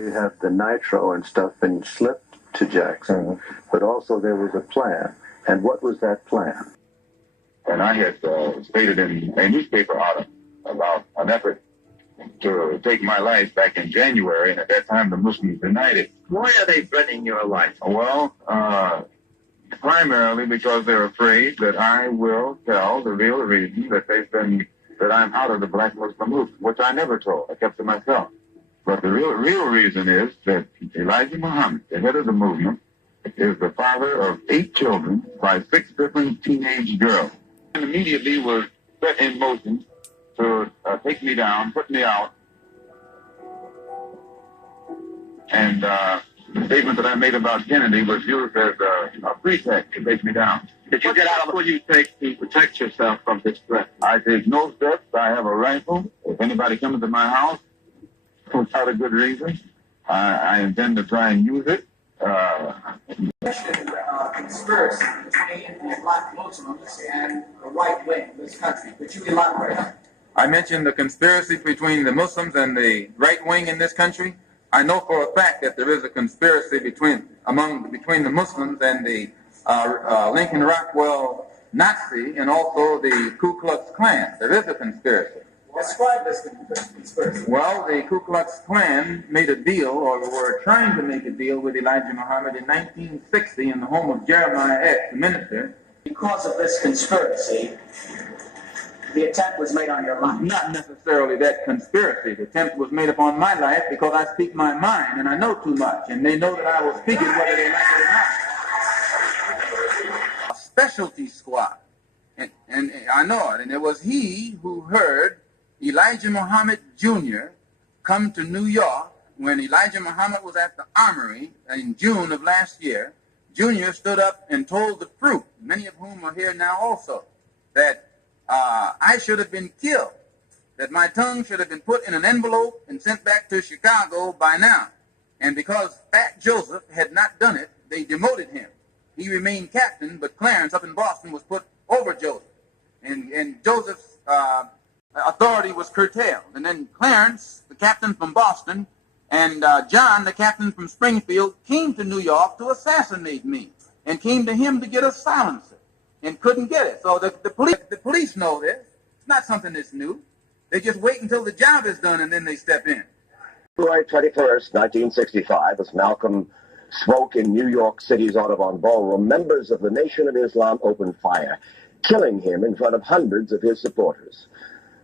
You have the nitro and stuff and slipped to Jackson, but also there was a plan. And what was that plan? And I had stated in a newspaper article about an effort to take my life back in January, and at that time the Muslims denied it. Why are they threatening your life? Well, primarily because they're afraid that I will tell the real reason that I'm out of the black Muslim movement, which I never told. I kept to myself. But the real reason is that Elijah Muhammad, the head of the movement, is the father of 8 children by 6 different teenage girls. And immediately was set in motion to take me down, put me out. And the statement that I made about Kennedy was used as a pretext to take me down. Did you get out? What will you take to protect yourself from this threat? I take no steps. I have a rifle. If anybody comes to my house without a good reason, I intend to try and use it. Conspiracy between the black Muslims and the white wing of this country. Could you elaborate? I mentioned the conspiracy between the Muslims and the right wing in this country. I know for a fact that there is a conspiracy between the Muslims and the Lincoln Rockwell Nazi and also the Ku Klux Klan. There is a conspiracy. Describe this conspiracy. Well, the Ku Klux Klan made a deal, or were trying to make a deal with Elijah Muhammad in 1960 in the home of Jeremiah X, the minister. Because of this conspiracy, the attack was made on your life. Not necessarily that conspiracy. The attempt was made upon my life because I speak my mind and I know too much, and they know that I will speak it whether they like it or not. A specialty squad, and I know it, and it was he who heard Elijah Muhammad Jr. come to New York when Elijah Muhammad was at the Armory in June of last year. Jr. stood up and told the fruit, many of whom are here now also, that I should have been killed, that my tongue should have been put in an envelope and sent back to Chicago by now. And because Fat Joseph had not done it, they demoted him. He remained captain, but Clarence up in Boston was put over Joseph. And Joseph's authority was curtailed. And then Clarence, the captain from Boston, and John, the captain from Springfield, came to New York to assassinate me and came to him to get a silencer and couldn't get it. So the police know this. It's not something that's new. They just wait until the job is done and then they step in. February 21st, 1965, as Malcolm spoke in New York City's Audubon Ballroom, members of the Nation of Islam opened fire, killing him in front of hundreds of his supporters.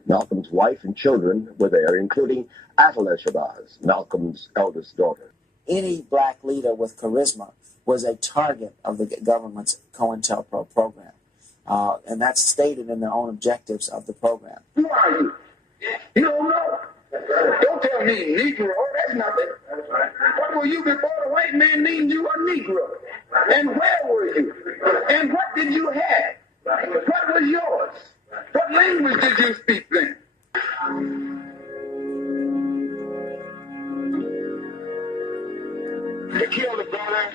Malcolm's wife and children were there, including Atala Shabazz, Malcolm's eldest daughter. Any black leader with charisma was a target of the government's COINTELPRO program. And that's stated in their own objectives of the program. Who are you? You don't know. Don't tell me Negro. That's nothing. What were you before the white man named you a Negro? And where were you? And what did you have? What was yours? What language did you speak then? To kill the brother,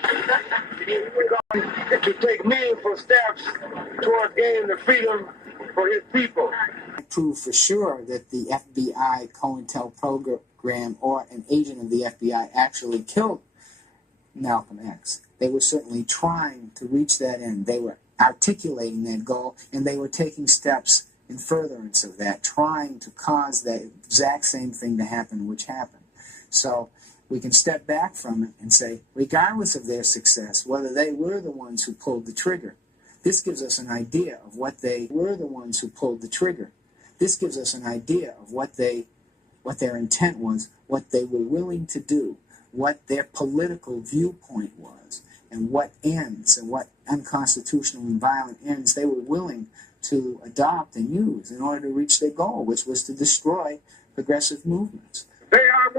to take meaningful steps toward gaining the freedom for his people. I proved for sure that the FBI COINTELPRO program or an agent of the FBI actually killed Malcolm X. They were certainly trying to reach that end. They were articulating that goal, and they were taking steps in furtherance of that, trying to cause that exact same thing to happen which happened. So we can step back from it and say, regardless of their success, whether they were the ones who pulled the trigger, this gives us an idea of what they were the ones who pulled the trigger. This gives us an idea of what their intent was, what they were willing to do, what their political viewpoint was, and what ends and what unconstitutional and violent ends they were willing to adopt and use in order to reach their goal, which was to destroy progressive movements. They are.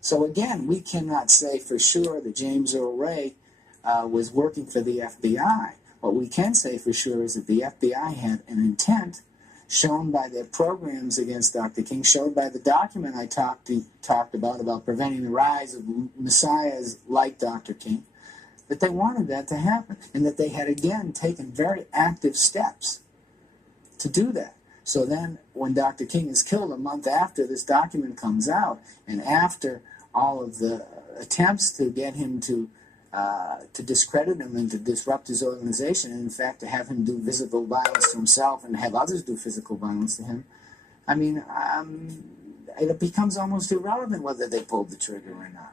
So again, we cannot say for sure that James Earl Ray was working for the FBI. What we can say for sure is that the FBI had an intent shown by their programs against Dr. King, shown by the document I talked about preventing the rise of messiahs like Dr. King, that they wanted that to happen, and that they had again taken very active steps to do that. So then when Dr. King is killed a month after this document comes out, and after all of the attempts to get him to discredit him and to disrupt his organization, and in fact to have him do physical violence to himself and have others do physical violence to him, I mean, it becomes almost irrelevant whether they pulled the trigger or not.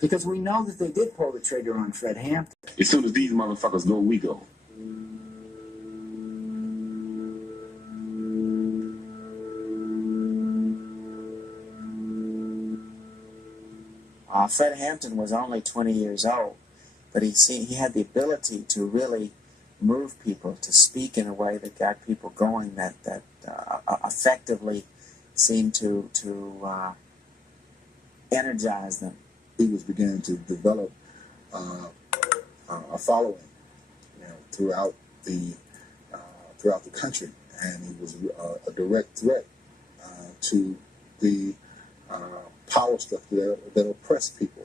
Because we know that they did pull the trigger on Fred Hampton. As soon as these motherfuckers go, we go. Fred Hampton was only 20 years old, but he had the ability to really move people, to speak in a way that got people going, that effectively seemed to energize them. He was beginning to develop a following, throughout the country, and he was a direct threat to the power structure that oppressed people.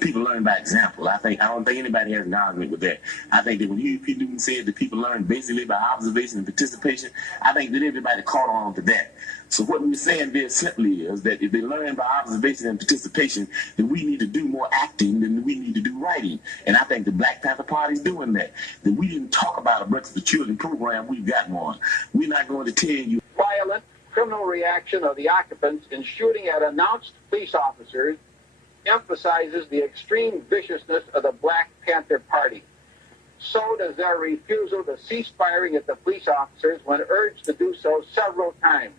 People learn by example. I don't think anybody has an argument with that. I think that when Huey Newton said that people learn basically by observation and participation, I think that everybody caught on to that. So what we're saying very simply is that if they learn by observation and participation, then we need to do more acting than we need to do writing. And I think the Black Panther Party is doing that. That we didn't talk about a Breakfast for Children program, we've got one. We're not going to tell you. Violent criminal reaction of the occupants in shooting at announced police officers emphasizes the extreme viciousness of the Black Panther Party. So does their refusal to cease firing at the police officers when urged to do so several times.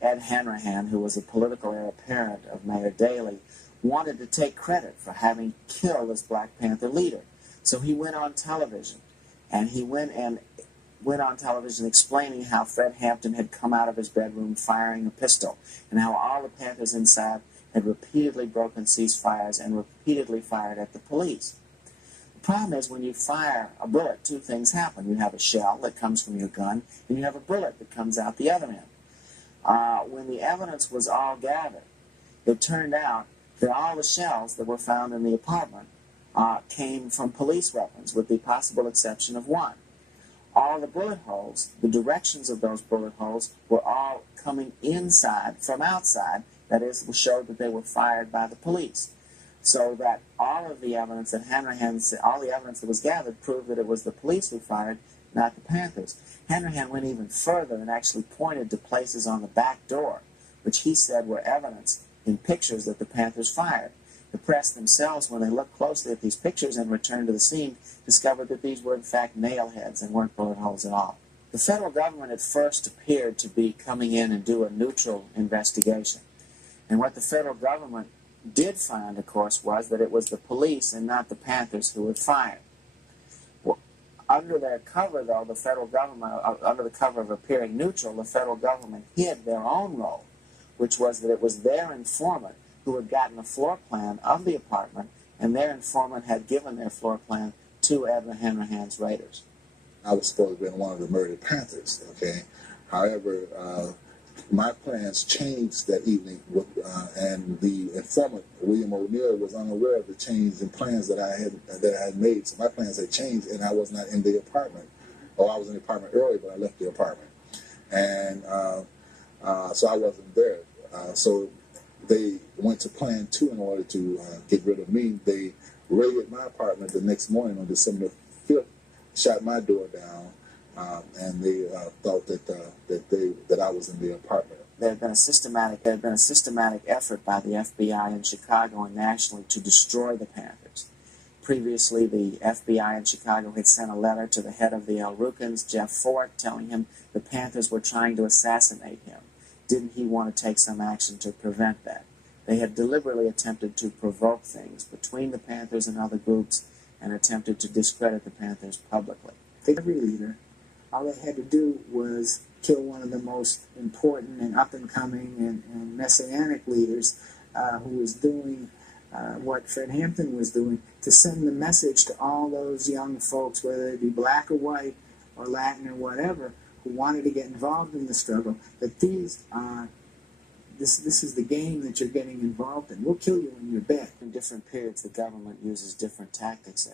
Ed Hanrahan, who was a political heir apparent of Mayor Daley, wanted to take credit for having killed this Black Panther leader. So he went on television, and he went on television explaining how Fred Hampton had come out of his bedroom firing a pistol, and how all the Panthers inside had repeatedly broken ceasefires and repeatedly fired at the police. The problem is when you fire a bullet, two things happen. You have a shell that comes from your gun, and you have a bullet that comes out the other end. When the evidence was all gathered, it turned out that all the shells that were found in the apartment came from police weapons, with the possible exception of one. All the bullet holes, the directions of those bullet holes, were all coming inside from outside. That is, showed that they were fired by the police. So that all of the evidence that all the evidence that was gathered proved that it was the police who fired, not the Panthers. Hanrahan went even further and actually pointed to places on the back door, which he said were evidence in pictures that the Panthers fired. The press themselves, when they looked closely at these pictures and returned to the scene, discovered that these were in fact nail heads and weren't bullet holes at all. The federal government at first appeared to be coming in and do a neutral investigation. And what the federal government did find, of course, was that it was the police and not the Panthers who had fired. Well, under their cover, though, the federal government, under the cover of appearing neutral, the federal government hid their own role, which was that it was their informant who had gotten a floor plan of the apartment, and their informant had given their floor plan to Edward Hanrahan's raiders. I was supposed to be one of the murdered Panthers, okay? However, my plans changed that evening, and the informant, William O'Neill, was unaware of the change in plans that I had made. So my plans had changed, and I was not in the apartment. I was in the apartment early, but I left the apartment. And so I wasn't there. So they went to plan 2 in order to get rid of me. They raided my apartment the next morning on December 5th, shot my door down, and they thought that I was in the apartment. There had been a systematic effort by the FBI in Chicago and nationally to destroy the Panthers. Previously, the FBI in Chicago had sent a letter to the head of the El Rukns, Jeff Fort, telling him the Panthers were trying to assassinate him. Didn't he want to take some action to prevent that? They had deliberately attempted to provoke things between the Panthers and other groups and attempted to discredit the Panthers publicly. Every leader, all they had to do was kill one of the most important and up-and-coming and messianic leaders who was doing what Fred Hampton was doing, to send the message to all those young folks, whether they be black or white or Latin or whatever, who wanted to get involved in the struggle, that these are This is the game that you're getting involved in. We'll kill you in your bed. In different periods, the government uses different tactics,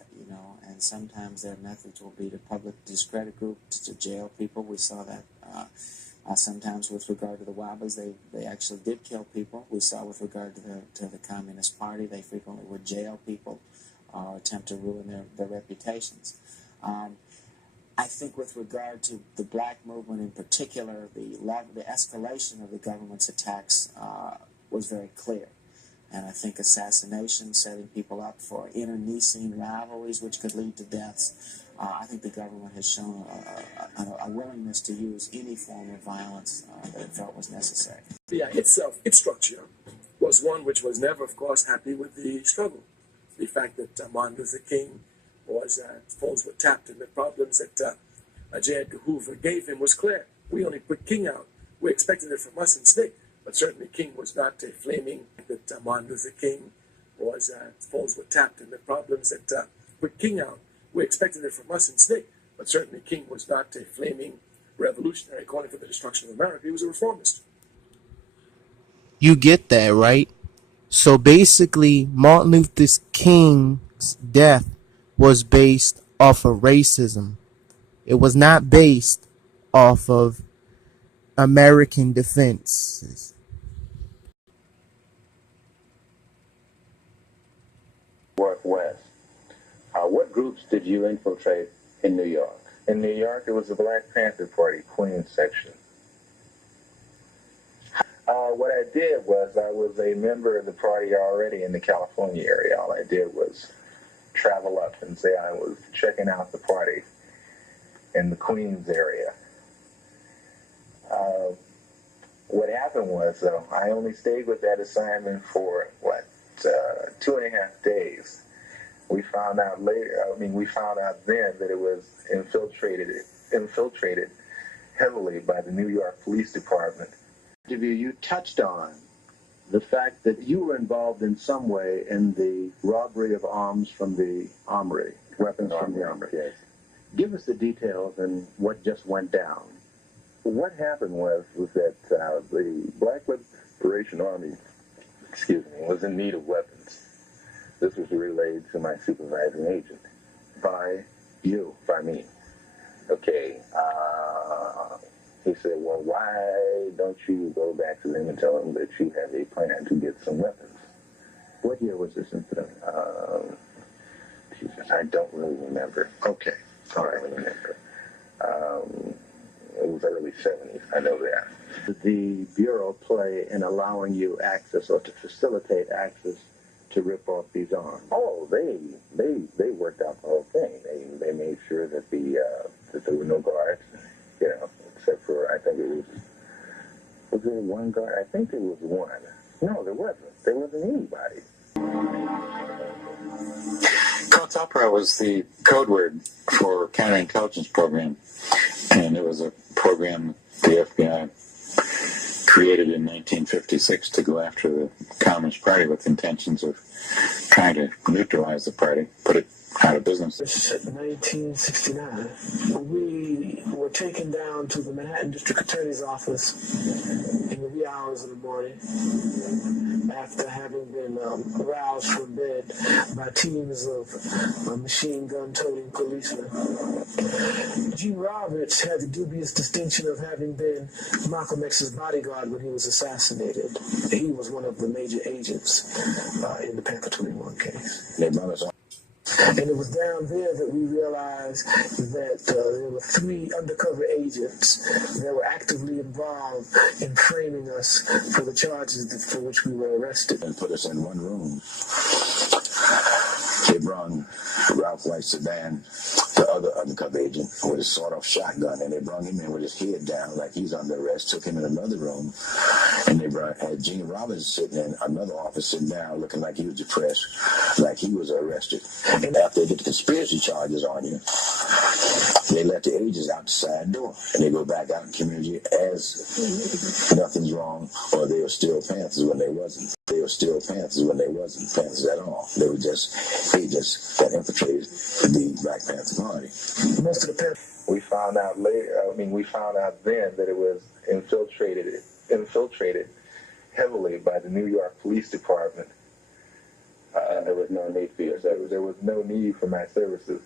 and sometimes their methods will be to public discredit groups, to jail people. We saw that sometimes with regard to the Wahhabis, they actually did kill people. We saw with regard to the Communist Party, they frequently would jail people or attempt to ruin their reputations. I think with regard to the black movement in particular, the escalation of the government's attacks was very clear. And I think assassination, setting people up for internecine rivalries which could lead to deaths, I think the government has shown a willingness to use any form of violence that it felt was necessary. The FBI itself, its structure, was one which was never, of course, happy with the struggle. The fact that Martin Luther King phones were tapped, and the problems that J. Edgar Hoover gave him was clear. We only put King out. We expected it from us and SNCC, but certainly King was not a flaming. That Martin Luther King phones were tapped, and the problems that put King out. We expected it from us and SNCC, but certainly King was not a flaming revolutionary calling for the destruction of America. He was a reformist. You get that, right? So basically, Martin Luther King's death was based off of racism. It was not based off of American defenses. Northwest. What groups did you infiltrate in New York? In New York, it was the Black Panther Party, Queens section. What I did was I was a member of the party already in the California area. All I did was travel up and say I was checking out the party in the Queens area. What happened was, though, I only stayed with that assignment for, 2.5 days. We found out then that it was infiltrated heavily by the New York Police Department. You touched on the fact that you were involved in some way in the robbery of arms from the armory, weapons from the armory. Yes. Give us the details and what just went down. What happened was that the Black Liberation Army, was in need of weapons. This was relayed to my supervising agent. By you? By me. Okay. He said, well, why don't you go back to them and tell them that you have a plan to get some weapons? What year was this incident? Jesus, I don't really remember. Okay. I don't really remember. It was early 70s. I know that. Did the Bureau play in allowing you access or to facilitate access to rip off these arms? Oh, they worked out the whole thing. They made sure that that there were no guards, except for, I think was there one guard? I think there was one. No, there wasn't. There wasn't anybody. COINTELPRO was the code word for counterintelligence program, and it was a program the FBI created in 1956 to go after the Communist Party with intentions of trying to neutralize the party, put it out of business. 1969. We were taken down to the Manhattan District Attorney's office in the wee hours of the morning after having been aroused from bed by teams of machine gun-toting policemen. Gene Roberts had the dubious distinction of having been Malcolm X's bodyguard when he was assassinated. He was one of the major agents in the Panther 21 case. And it was down there that we realized that there were 3 undercover agents that were actively involved in framing us for the charges for which we were arrested. And put us in one room. They brought Ralph White Sedan, the other undercover agent, with a sawed-off shotgun, and they brought him in with his head down like he's under arrest, took him in another room, and they had Gene Roberts sitting in another office sitting down looking like he was depressed, like he was arrested. And after they get the conspiracy charges on you, they let the agents out the side door, and they go back out in the community as nothing's wrong, or they were still Panthers when they wasn't. They were still Panthers when they wasn't Panthers at all. They just got infiltrated the Black Panther Party. Most of the Panthers. We found out then that it was infiltrated heavily by the New York Police Department. There was no need for your services. There was no need for my services.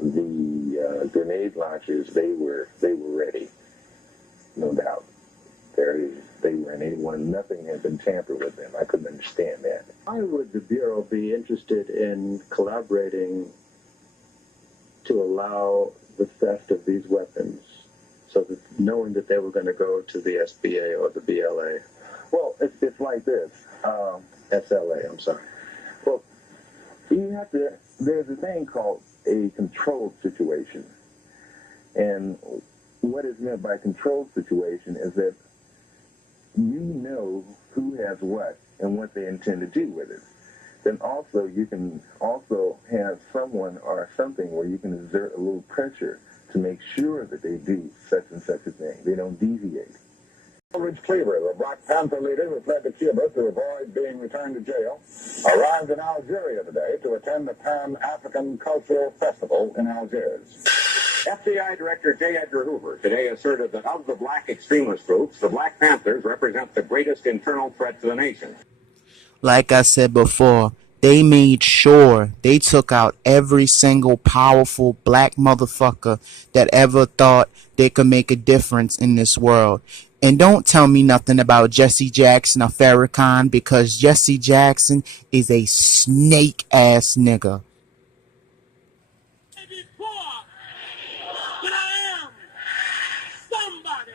The grenade launchers, they were ready, no doubt. They were in anyone. Nothing had been tampered with them. I couldn't understand that. Why would the Bureau be interested in collaborating to allow the theft of these weapons, so that knowing that they were going to go to the SBA or the BLA? Well, it's like this. SLA, I'm sorry. Well, you have to, there's a thing called a controlled situation. And what is meant by controlled situation is that you know who has what and what they intend to do with it. Then also you can also have someone or something where you can exert a little pressure to make sure that they do such and such a thing. They don't deviate. Ulrich Cleaver, the Black Panther leader who fled to Cuba to avoid being returned to jail, arrived in Algeria today to attend the Pan-African Cultural Festival in Algiers. FBI Director J. Edgar Hoover today asserted that of the black extremist groups, the Black Panthers represent the greatest internal threat to the nation. Like I said before, they made sure they took out every single powerful black motherfucker that ever thought they could make a difference in this world. And don't tell me nothing about Jesse Jackson or Farrakhan, because Jesse Jackson is a snake ass nigga. But I am somebody.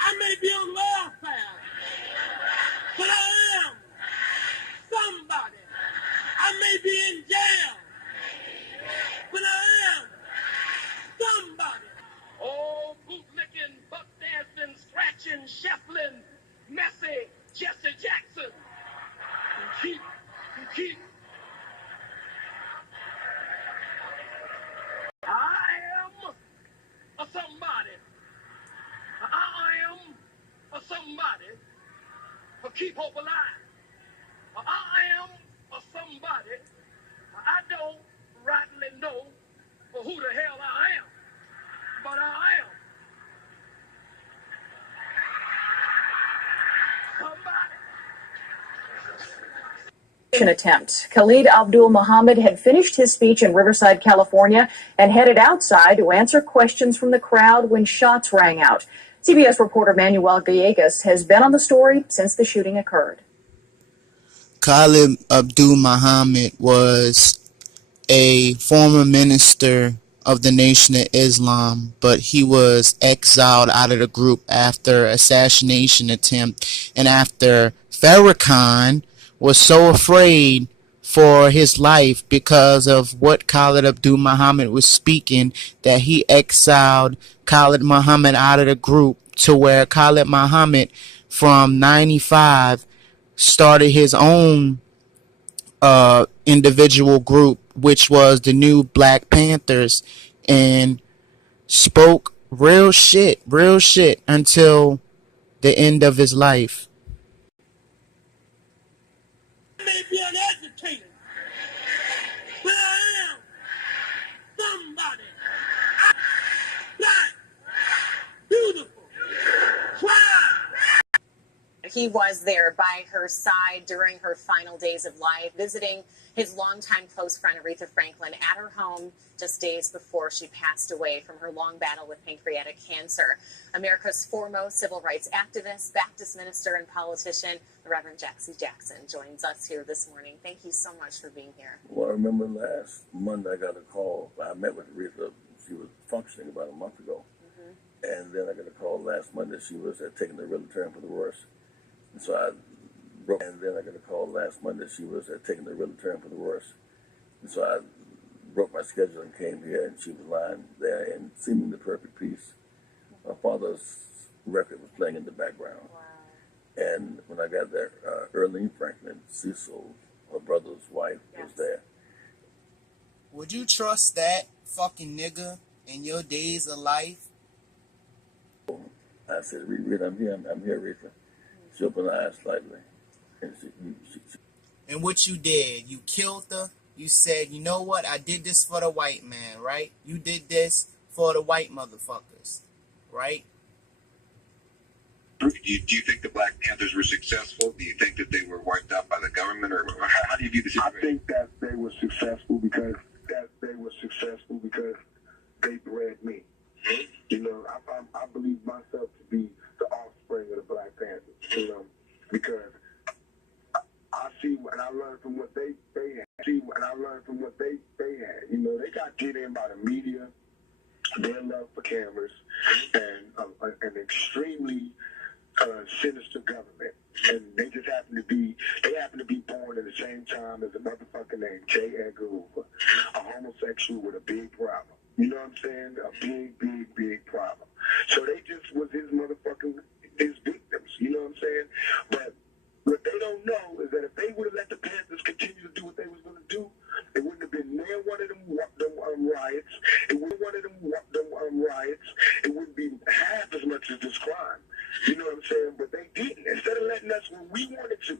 I may be on welfare, but I am somebody. I may be in jail, but I am somebody. Oh, bootlicking, buck dancing, scratching, shuffling, messy Jesse Jackson. You keep. I am a somebody. I am a somebody who keep hope alive. I am a somebody. I don't rightly know who the hell I am, but I am somebody. Attempt. Khalid Abdul Muhammad had finished his speech in Riverside, California, and headed outside to answer questions from the crowd when shots rang out. CBS reporter Manuel Gallegos has been on the story since the shooting occurred. Khalid Abdul Muhammad was a former minister of the Nation of Islam, but he was exiled out of the group after assassination attempt, and after Farrakhan was so afraid for his life because of what Khalid Abdul Muhammad was speaking that he exiled Khalid Muhammad out of the group, to where Khalid Muhammad from 95 started his own individual group, which was the New Black Panthers, and spoke real shit until the end of his life. I may be uneducated, but I am somebody. Black, beautiful, proud. He was there by her side during her final days of life, visiting his longtime close friend Aretha Franklin at her home just days before she passed away from her long battle with pancreatic cancer. America's foremost civil rights activist, Baptist minister, and politician, the Reverend Jesse Jackson, joins us here this morning. Thank you so much for being here. Well, I remember last Monday I got a call. I met with Aretha. She was functioning about a month ago. And then I got a call last Monday. She was taking the real turn for the worse. And so I broke. And then I got a call last Monday. She was taking the real turn for the worse. And so I broke my schedule and came here, and she was lying there in seemingly perfect peace. My father's record was playing in the background. Wow. And when I got there, Earlene Franklin, Cecil, her brother's wife, was there. Would you trust that fucking nigga in your days of life? I said, Rita, I'm here, Rita. She opened her eyes slightly. And And what you did, you killed her. You said, you know what, I did this for the white man, right? You did this for the white motherfuckers, right? Do you think the Black Panthers were successful? Do you think that they were wiped out by the government, or how do you view the situation? I think that they were successful because they bred me. Mm-hmm. You know, I believe myself to be the offspring of the Black Panthers. You know, because I see and I learned from what they had. You know, they got get in by the media, their love for cameras, and an extremely sinister government, and they just happen to be born at the same time as a motherfucker named J. Edgar Hoover, a homosexual with a big problem. You know what I'm saying? A big problem. So they just was his victims. You know what I'm saying? But what they don't know is that if they would have let the Panthers continue to do what they was going to do, it wouldn't have been near one of them riots. It wouldn't be half as much as this crime. You know what I'm saying? But they didn't. Instead of letting us when we wanted to.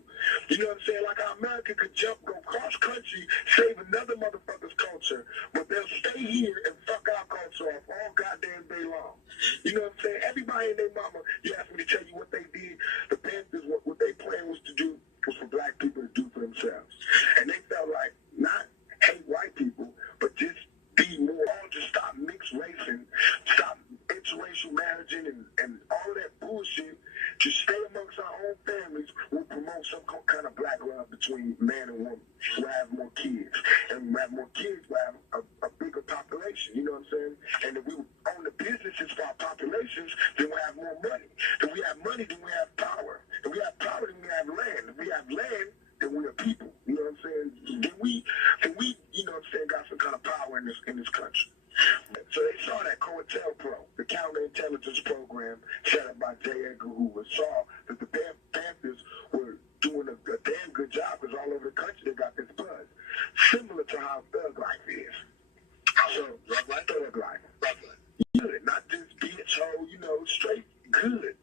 You know what I'm saying? Like how America could go cross country, save another motherfucker's culture, but they'll stay here and fuck our culture off all goddamn day long. You know what I'm saying? Everybody and their mama, you asked me to tell you what they did. The Panthers, what they plan was to do was for black people to do for themselves. And they felt like not hate white people, but just be more, just stop mixed racing, stop interracial marriaging and all of that bullshit, to stay amongst our own families. We'll promote some kind of black love between man and woman. We'll have more kids. And we'll have more kids, we'll have a bigger population, you know what I'm saying? And if we own the businesses for our populations, then we'll have more money. If we have money, then we have power. If we have power, then we have land. If we have land, then we are people. You know what I'm saying? Then we, you know what I'm saying, got some kind of power in this country. So they saw that COINTELPRO, the counterintelligence program set up by J. Edgar Hoover, saw that the Panthers were doing a damn good job, because all over the country they got this buzz. Similar to how Thug Life is. So, Thug Life. Good, not just bitch hole, you know, straight good.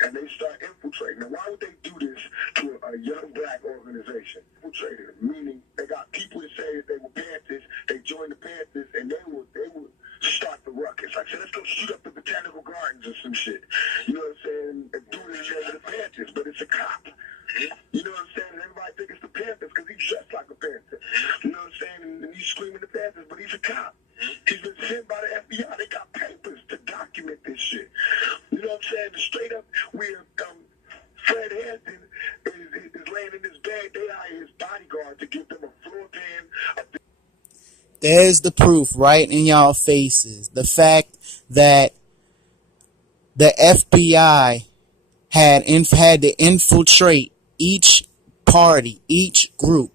And they start infiltrating. Now, why would they do this to a young black organization? Infiltrated, meaning they got people that say that they were Panthers, they joined the Panthers, and they would start the ruckus. Like, say, let's go shoot up the Botanical Gardens or some shit. You know what I'm saying? And do this as the Panthers, but it's a cop. You know what I'm saying? And everybody think it's the Panthers because he's dressed like a Panther. You know what I'm saying? And he's screaming the Panthers, but he's a cop. He's been sent by the FBI. They got papers to document this shit. You know what I'm saying? Straight up, where Fred Hampton is laying in his bed, they hire his bodyguard to give them a floor plan. There's the proof right in y'all faces. The fact that the FBI had to infiltrate each party, each group.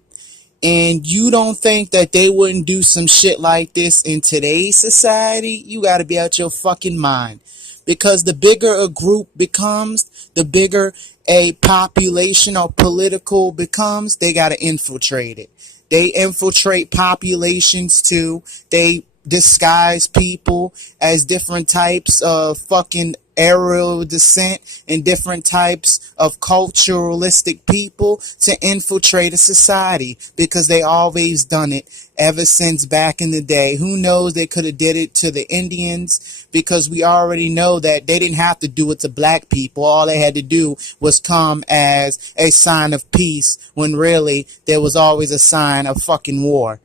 And you don't think that they wouldn't do some shit like this in today's society? You got to be out your fucking mind. Because the bigger a group becomes, the bigger a population or political becomes, they got to infiltrate it. They infiltrate populations too. They disguise people as different types of fucking aerial descent and different types of culturalistic people to infiltrate a society, because they always done it ever since back in the day. Who knows, they could have did it to the Indians, because we already know that they didn't have to do it to black people. All they had to do was come as a sign of peace, when really there was always a sign of fucking war.